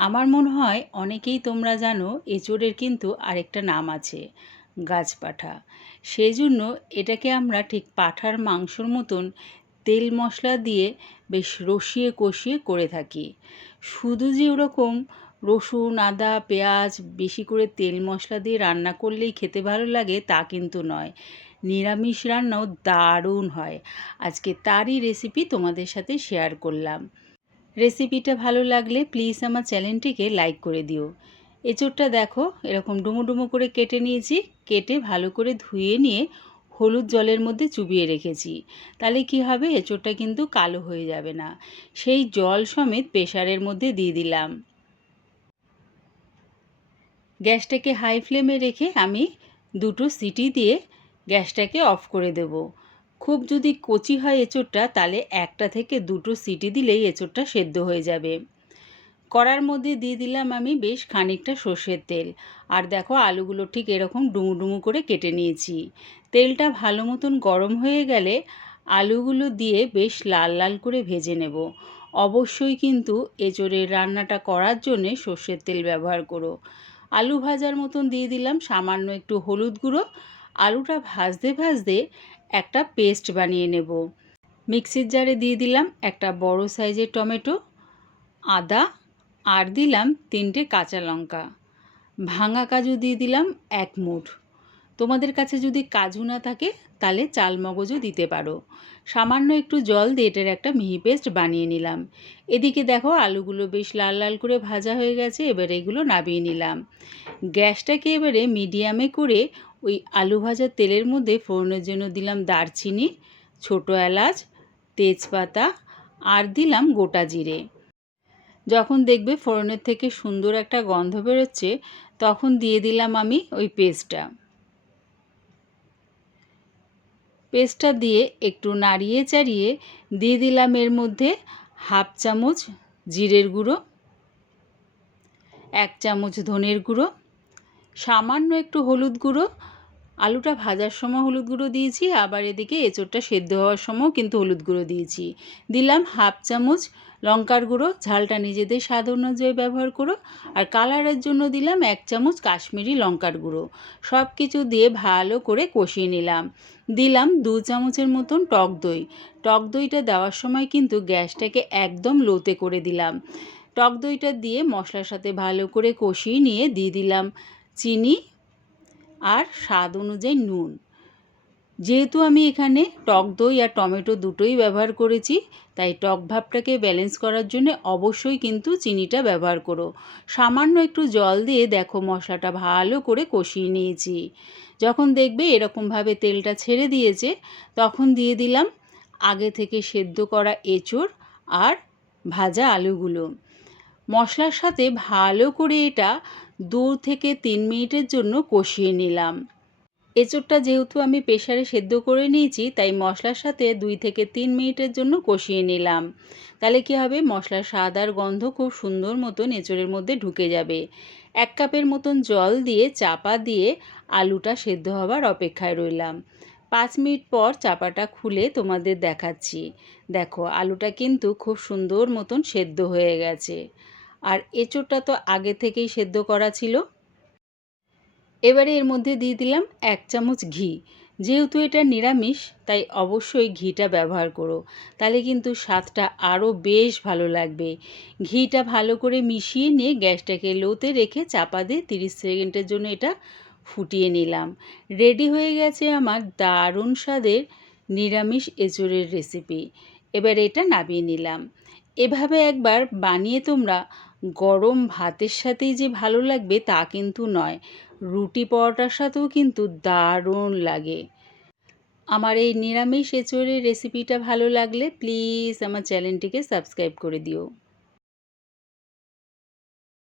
আমার মনে হয় অনেকেই তোমরা জানো এঁচোড়ের কিন্তু আরেকটা নাম আছে, গাছপাঠা। সেই জন্য এটাকে আমরা ঠিক পাঁঠার মাংসর মতন তেল মশলা দিয়ে বেশ রসিয়ে কষিয়ে করে থাকি। শুধু যে ওরকম রসুন আদা পেঁয়াজ বেশি করে তেল মশলা দিয়ে রান্না করলেই খেতে ভালো লাগে তা কিন্তু নয়, নিরামিষ রান্নাও দারুণ হয়। আজকে তারই রেসিপি তোমাদের সাথে শেয়ার করলাম। রেসিপিটা ভালো লাগলে প্লিজ আমার চ্যানেলটিকে লাইক করে দিও। এঁচোড়টা দেখো এরকম ডুমো ডুমো করে কেটে নিয়েছি, কেটে ভালো করে ধুয়ে নিয়ে হলুদ জলের মধ্যে চুবিয়ে রেখেছি। তাহলে কি হবে, এঁচোড়টা কিন্তু কালো হয়ে যাবে না। সেই জল সমেত প্রেসারের মধ্যে দিয়ে দিলাম। গ্যাসটাকে হাই ফ্লেমে রেখে আমি দুটো সিটি দিয়ে গ্যাসটাকে অফ করে দেব। খুব যদি কচি হয় এঁচোড়টা তাহলে একটা থেকে দুটো সিটি দিলেই এঁচোড়টা সেদ্ধ হয়ে যাবে। কড়ার মধ্যে দিয়ে দিলাম আমি বেশ খানিকটা সর্ষের তেল। আর দেখো আলুগুলো ঠিক এরকম ডুমু ডুমু করে কেটে নিয়েছি। তেলটা ভালো মতন গরম হয়ে গেলে আলুগুলো দিয়ে বেশ লাল লাল করে ভেজে নেব। অবশ্যই কিন্তু এঁচোড়ের রান্নাটা করার জন্যে সর্ষের তেল ব্যবহার করো। আলু ভাজার মতন দিয়ে দিলাম সামান্য একটু হলুদ গুঁড়ো। আলুটা ভাজতে ভাজতে একটা পেস্ট বানিয়ে নেব। মিক্সির জারে দিয়ে দিলাম একটা বড় সাইজের টমেটো, আদা, আর দিলাম 3টে কাঁচা লঙ্কা, ভাঙা কাজু দিয়ে দিলাম 1 মুঠ। তোমাদের কাছে যদি কাজু না থাকে তাহলে চালমগজও দিতে পারো। সামান্য একটু জল দিয়ে এটার একটা মিহি পেস্ট বানিয়ে নিলাম। এদিকে দেখো আলুগুলো বেশ লাল লাল করে ভাজা হয়ে গেছে, এবারে এগুলো নামিয়ে নিলাম। গ্যাসটাকে এবারে মিডিয়ামে করে ওই আলু ভাজার তেলের মধ্যে ফোড়নের জন্য দিলাম দারচিনি, ছোটো এলাচ, তেজপাতা, আর দিলাম গোটা জিরে। যখন দেখবে ফোড়নের থেকে সুন্দর একটা গন্ধ বেরোচ্ছে তখন দিয়ে দিলাম আমি ওই পেস্টটা দিয়ে একটু নাড়িয়ে চাড়িয়ে দিয়ে দিলাম এর মধ্যে 1/2 চামচ জিরের গুঁড়ো, 1 চামচ ধনের গুঁড়ো, সামান্য একটু হলুদ গুঁড়ো। আলুটা ভাজার সময় হলুদ গুঁড়ো দিয়েছি, আবার এদিকে এঁচোড়টা সেদ্ধ হওয়ার সময়ও কিন্তু হলুদ গুঁড়ো দিয়েছি। দিলাম 1/2 চামচ লঙ্কার গুঁড়ো, ঝালটা নিজেদের স্বাদ অনুযায়ী ব্যবহার করো। আর কালারের জন্য দিলাম 1 চামচ কাশ্মীরি লঙ্কার গুঁড়ো। সব কিছু দিয়ে ভালো করে কষিয়ে নিলাম। দিলাম 2 চামচের মতন টক দই। টক দইটা দেওয়ার সময় কিন্তু গ্যাসটাকে একদম লোতে করে দিলাম। টক দইটা দিয়ে মশলার সাথে ভালো করে কষিয়ে নিয়ে দিয়ে দিলাম চিনি আর স্বাদ অনুযায়ী নুন। যেহেতু আমি এখানে টক দই আর টমেটো দুটোই ব্যবহার করেছি, তাই টক ভাবটাকে ব্যালেন্স করার জন্য অবশ্যই কিন্তু চিনিটা ব্যবহার করো। সামান্য একটু জল দিয়ে দেখো মশলাটা ভালো করে কষিয়ে নিয়েছি। যখন দেখবে এরকমভাবে তেলটা ছেড়ে দিয়েছে তখন দিয়ে দিলাম আগে থেকে সেদ্ধ করা এঁচোড় আর ভাজা আলুগুলো। মশলার সাথে ভালো করে এটা 2 থেকে 3 মিনিটের জন্য কষিয়ে নিলাম। এঁচোড়টা যেহেতু আমি প্রেসারে সেদ্ধ করে নিয়েছি তাই মশলার সাথে 2 থেকে 3 মিনিটের জন্য কষিয়ে নিলাম। তাহলে কী হবে, মশলার স্বাদ আর গন্ধ খুব সুন্দর মতন এঁচোড়ের মধ্যে ঢুকে যাবে। 1 কাপের মতন জল দিয়ে চাপা দিয়ে আলুটা সেদ্ধ হওয়ার অপেক্ষায় রইলাম। 5 মিনিট পর চাপাটা খুলে তোমাদের দেখাচ্ছি। দেখো আলুটা কিন্তু খুব সুন্দর মতন সেদ্ধ হয়ে গেছে। আর এঁচোড়টা তো আগে থেকেই সেদ্ধ করা ছিল। এবারে এর মধ্যে দিয়ে দিলাম 1 চামচ ঘি। যেহেতু এটা নিরামিষ তাই অবশ্যই ঘিটা ব্যবহার করো, তাহলে কিন্তু স্বাদটা আরও বেশ ভালো লাগবে। ঘিটা ভালো করে মিশিয়ে নিয়ে গ্যাসটাকে লোতে রেখে চাপা দিয়ে 30 সেকেন্ডের জন্য এটা ফুটিয়ে নিলাম। রেডি হয়ে গেছে আমার দারুণ স্বাদের নিরামিষ এঁচোড়ের রেসিপি। এবার এটা নামিয়ে নিলাম। এভাবে একবার বানিয়ে তোমরা গরম ভাতের সাথেই যে ভালো লাগবে তা কিন্তু নয়, রুটি পরোটার সাথেও কিন্তু দারুণ লাগে। আমার এই নিরামিষ এঁচোড়ের রেসিপিটা ভালো লাগলে প্লিজ আমার চ্যানেলটিকে সাবস্ক্রাইব করে দিও।